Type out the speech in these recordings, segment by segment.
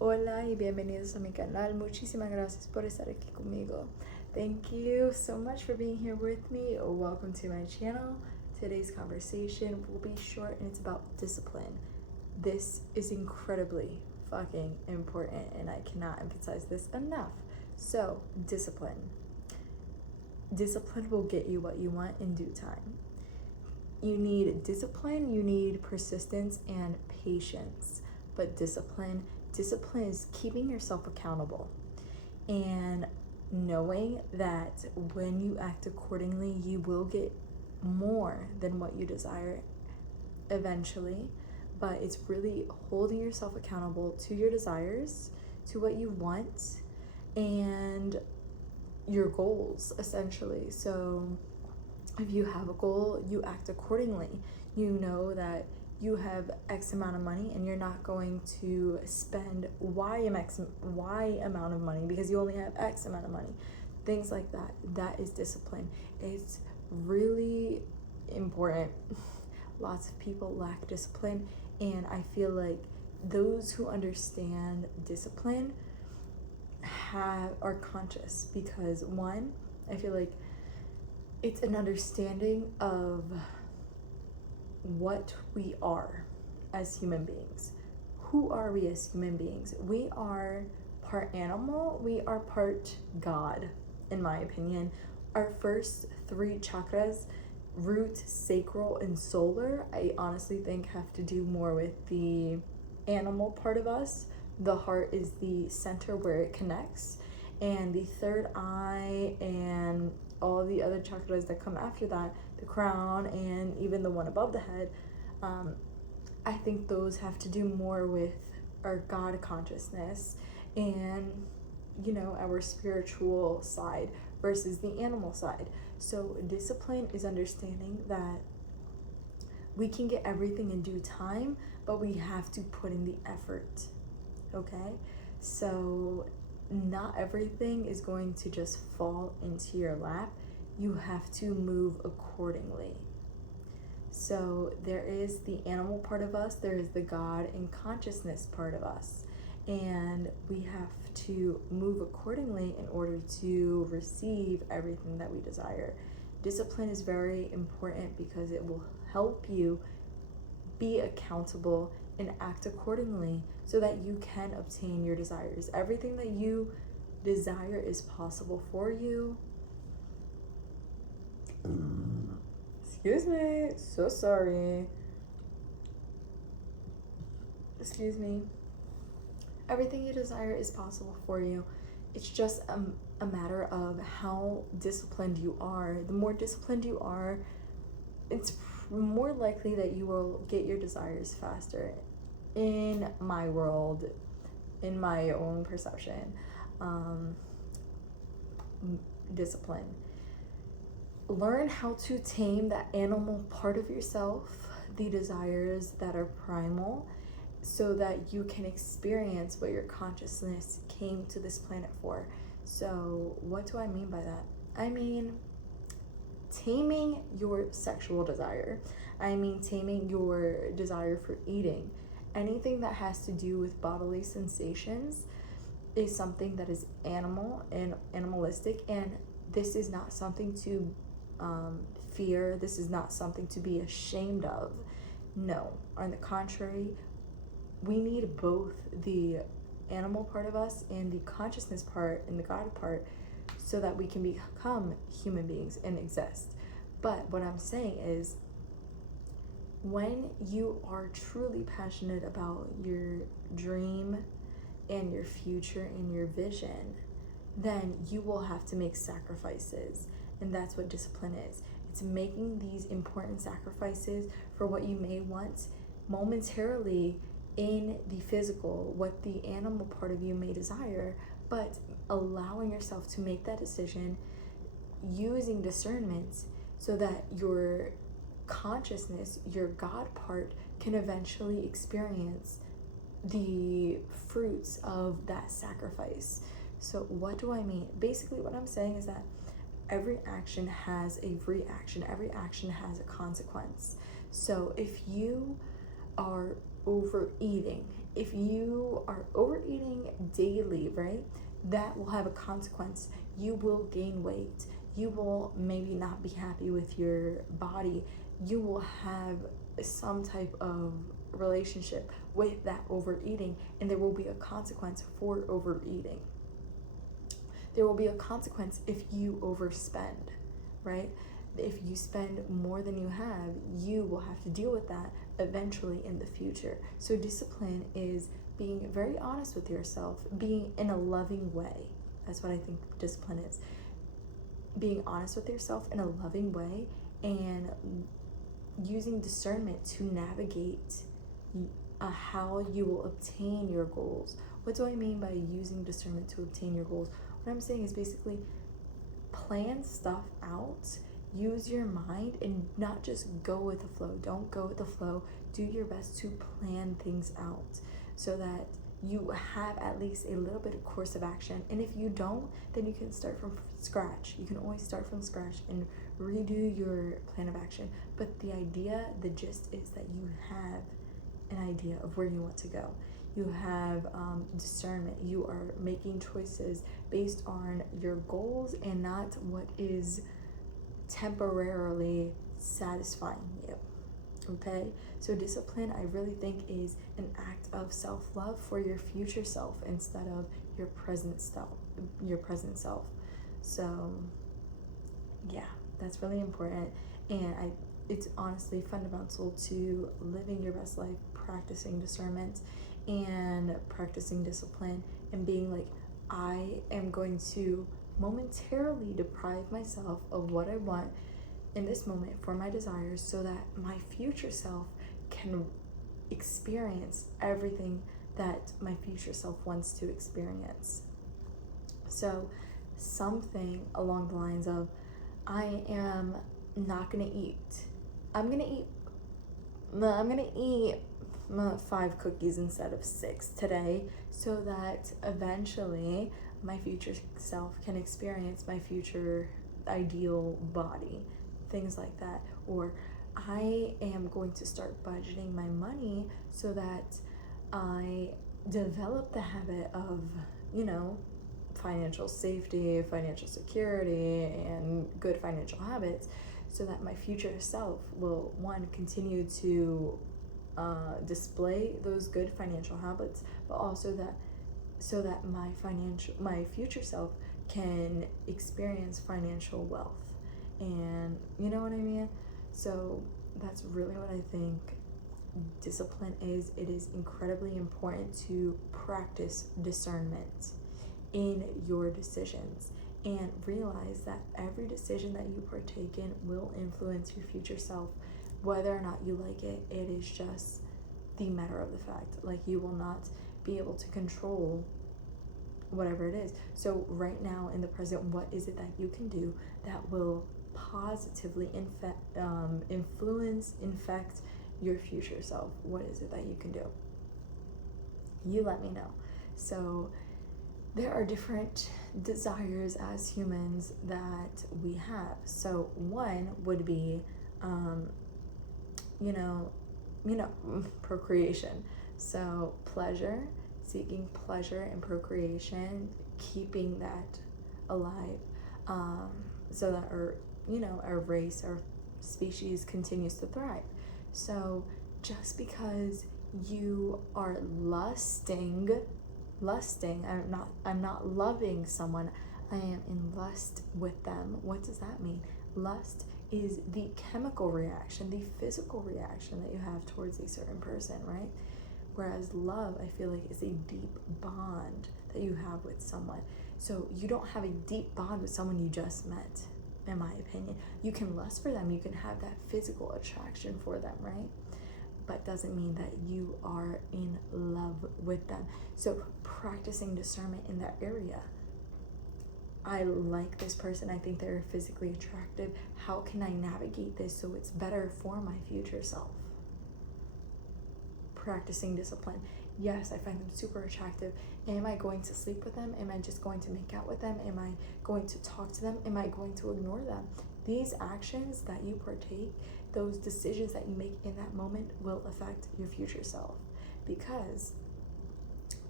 Hola y bienvenidos a mi canal. Muchísimas gracias por estar aquí conmigo. Thank you so much for being here with me. Welcome to my channel. Today's conversation will be short and it's about discipline. This is incredibly fucking important and I cannot emphasize this enough. So, discipline. Discipline will get you what you want in due time. You need discipline, you need persistence and patience. But discipline is keeping yourself accountable and knowing that when you act accordingly, you will get more than what you desire eventually. But it's really holding yourself accountable to your desires, to what you want, and your goals, essentially. So if you have a goal, you act accordingly. You know that you have X amount of money and you're not going to spend Y amount of money because you only have X amount of money. Things like that. That is discipline. It's really important. Lots of people lack discipline, and I feel like those who understand discipline are conscious because, one, I feel like it's an understanding of what we are as human beings. Who are we as human beings? We are part animal, we are part God, in my opinion. Our first three chakras, root, sacral, and solar, I honestly think have to do more with the animal part of us. The heart is the center where it connects, and the third eye and all the other chakras that come after that, the crown and even the one above the head, I think those have to do more with our God consciousness and, you know, our spiritual side versus the animal side. So discipline is understanding that we can get everything in due time, but we have to put in the effort, okay? So not everything is going to just fall into your lap. You have to move accordingly. So there is the animal part of us, there is the God and consciousness part of us, and we have to move accordingly in order to receive everything that we desire. Discipline is very important because it will help you be accountable and act accordingly so that you can obtain your desires. Everything that you desire is possible for you. Excuse me, so sorry. Excuse me. Everything you desire is possible for you. It's just a matter of how disciplined you are. The more disciplined you are, it's more likely that you will get your desires faster. In my world, in my own perception, discipline. Learn how to tame that animal part of yourself, the desires that are primal, so that you can experience what your consciousness came to this planet for. So what do I mean by that? I mean taming your sexual desire. I mean taming your desire for eating. Anything that has to do with bodily sensations is something that is animal and animalistic, and this is not something to fear. This is not something to be ashamed of. No, on the contrary, we need both the animal part of us and the consciousness part and the God part so that we can become human beings and exist. But what I'm saying is, when you are truly passionate about your dream and your future and your vision, then you will have to make sacrifices. And that's what discipline is. It's making these important sacrifices for what you may want momentarily in the physical, what the animal part of you may desire, but allowing yourself to make that decision using discernment so that your consciousness, your God part, can eventually experience the fruits of that sacrifice. So what do I mean? Basically, what I'm saying is that every action has a reaction. Every action has a consequence. So if you are overeating If you are overeating daily, right, that will have a consequence. You will gain weight. You will maybe not be happy with your body. You will have some type of relationship with that overeating, and there will be a consequence for overeating. There will be a consequence if you overspend, right? If you spend more than you have, you will have to deal with that eventually in the future. So discipline is being very honest with yourself, being in a loving way. That's what I think discipline is. Being honest with yourself in a loving way and using discernment to navigate how you will obtain your goals. What do I mean by using discernment to obtain your goals? What I'm saying is basically plan stuff out, use your mind, and not just go with the flow. Don't go with the flow. Do your best to plan things out so that you have at least a little bit of course of action. And if you don't, then you can start from scratch. You can always start from scratch and redo your plan of action. But the idea, the gist is that you have an idea of where you want to go. You have discernment. You are making choices based on your goals and not what is temporarily satisfying you. Okay, so discipline, I really think, is an act of self-love for your future self instead of your present self. So yeah, that's really important, and it's honestly fundamental to living your best life, practicing discernment and practicing discipline, and being like, I am going to momentarily deprive myself of what I want in this moment for my desires so that my future self can experience everything that my future self wants to experience. So something along the lines of, I am not gonna eat. I'm gonna eat 5 cookies instead of 6 today so that eventually my future self can experience my future ideal body, things like that. Or I am going to start budgeting my money so that I develop the habit of, financial safety, financial security, and good financial habits so that my future self will, one, continue to display those good financial habits, but also so that my future self can experience financial wealth. And you know what I mean? So that's really what I think discipline is. It is incredibly important to practice discernment in your decisions and realize that every decision that you partake in will influence your future self. Whether or not you like it, it is just the matter of the fact. Like, you will not be able to control whatever it is. So right now in the present, what is it that you can do that will positively infect your future self? What is it that you can do? You let me know. So there are different desires as humans that we have. So one would be procreation. So pleasure, seeking pleasure and procreation, keeping that alive, so that our race, our species continues to thrive. So just because you are lusting, I'm not loving someone, I am in lust with them. What does that mean? Lust is the chemical reaction, the physical reaction that you have towards a certain person, right? Whereas love, I feel like, is a deep bond that you have with someone. So you don't have a deep bond with someone you just met, in my opinion. You can lust for them, you can have that physical attraction for them, right? But doesn't mean that you are in love with them. So practicing discernment in that area. I like this person, I think they're physically attractive. How can I navigate this so it's better for my future self? Practicing discipline. Yes, I find them super attractive. Am I going to sleep with them? Am I just going to make out with them? Am I going to talk to them? Am I going to ignore them? These actions that you partake, those decisions that you make in that moment will affect your future self. Because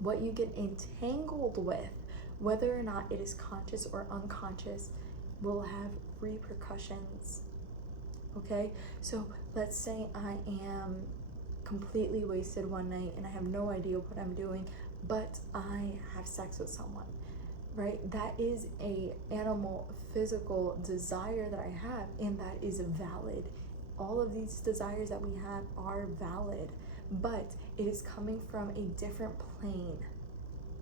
what you get entangled with, whether or not it is conscious or unconscious, will have repercussions. Okay, so let's say I am completely wasted one night and I have no idea what I'm doing, but I have sex with someone, right? That is a animal physical desire that I have, and that is valid. All of these desires that we have are valid, but it is coming from a different plane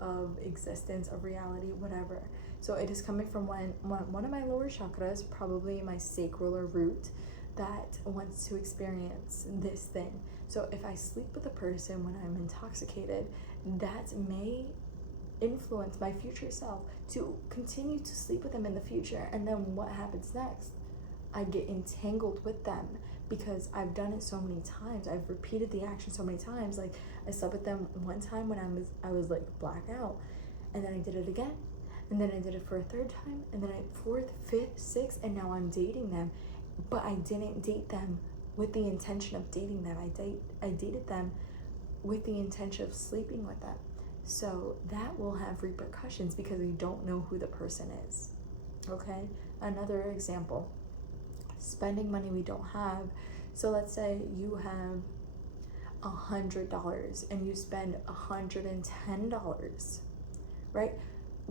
of existence, of reality, whatever. So it is coming from one of my lower chakras, probably my sacral or root, that wants to experience this thing. So if I sleep with a person when I'm intoxicated, that may influence my future self to continue to sleep with them in the future. And then what happens next? I get entangled with them because I've done it so many times. I've repeated the action so many times. Like, I slept with them one time when I was like blackout, and then I did it again, and then I did it for a third time, and then fourth, fifth, sixth, and now I'm dating them. But I didn't date them with the intention of dating them. I dated them with the intention of sleeping with them. So that will have repercussions because we don't know who the person is. Okay? Another example, spending money we don't have. So let's say you have $100 and you spend $110, right?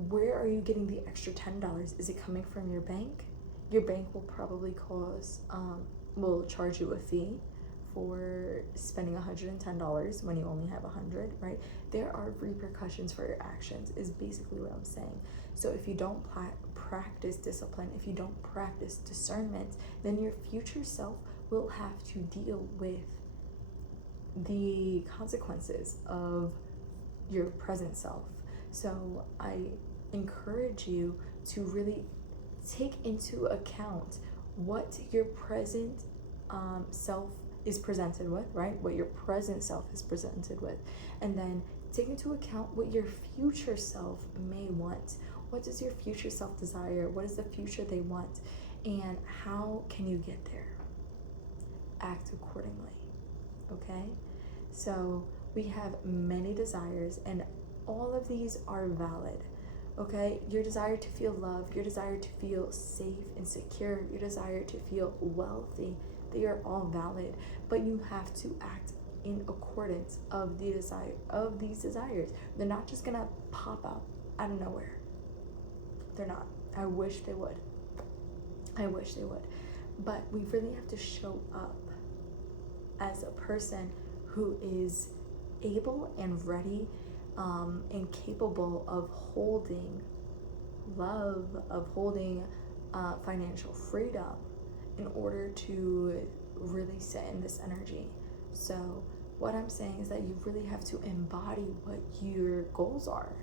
Where are you getting the extra $10? Is it coming from your bank? Your bank will probably will charge you a fee for spending $110 when you only have $100, right? There are repercussions for your actions, is basically what I'm saying. So if you don't practice discipline, if you don't practice discernment, then your future self will have to deal with the consequences of your present self. So I encourage you to really take into account what your present self is presented with, right? What your present self is presented with. And then take into account what your future self may want. What does your future self desire? What is the future they want? And how can you get there? Act accordingly, okay? So we have many desires, and all of these are valid, okay? Your desire to feel loved, your desire to feel safe and secure, your desire to feel wealthy, they are all valid, but you have to act in accordance of these desires. They're not just gonna pop up out of nowhere. They're not. I wish they would. But we really have to show up as a person who is able and ready and capable of holding love, of holding financial freedom, in order to really sit in this energy. So what I'm saying is that you really have to embody what your goals are,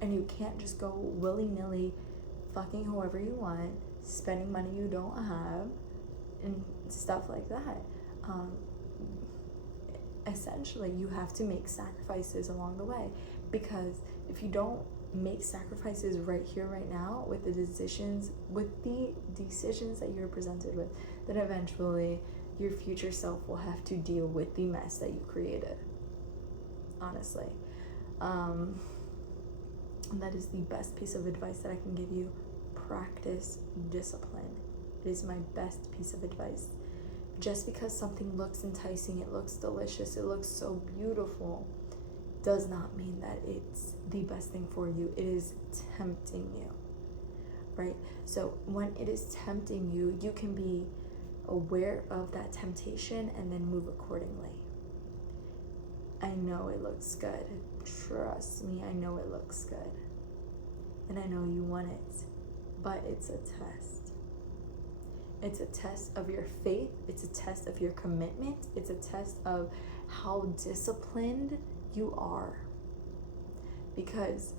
and you can't just go willy-nilly fucking whoever you want, spending money you don't have, and stuff like that. Essentially, you have to make sacrifices along the way, because if you don't make sacrifices right here, right now, with the decisions that you're presented with, then eventually your future self will have to deal with the mess that you created. Honestly, that is the best piece of advice that I can give you. Practice discipline. It is my best piece of advice. Just because something looks enticing, it looks delicious, it looks so beautiful, does not mean that it's the best thing for you. It is tempting you, right? So when it is tempting you, you can be aware of that temptation and then move accordingly. I know it looks good. Trust me, I know it looks good. And I know you want it, but it's a test. It's a test of your faith. It's a test of your commitment. It's a test of how disciplined you are. Because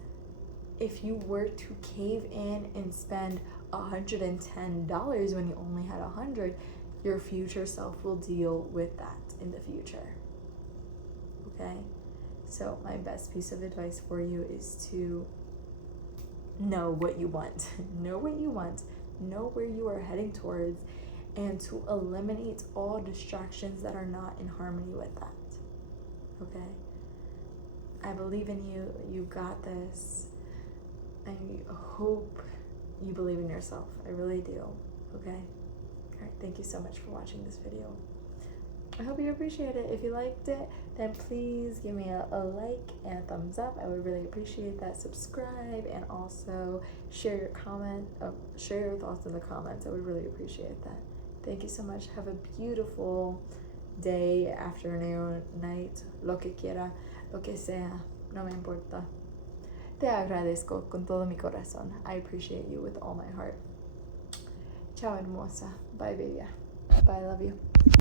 if you were to cave in and spend $110 when you only had $100, your future self will deal with that in the future. Okay? So my best piece of advice for you is to know what you want. Know what you want. Know where you are heading towards, and to eliminate all distractions that are not in harmony with that. Okay? I believe in you. You got this. I hope you believe in yourself. I really do. Okay? All right. Thank you so much for watching this video. I hope you appreciate it. If you liked it, then please give me a like and a thumbs up. I would really appreciate that. Subscribe and also share your thoughts in the comments. I would really appreciate that. Thank you so much. Have a beautiful day, afternoon, night, lo que quiera, lo que sea, no me importa. Te agradezco con todo mi corazón. I appreciate you with all my heart. Ciao, hermosa. Bye, baby. Bye, love you.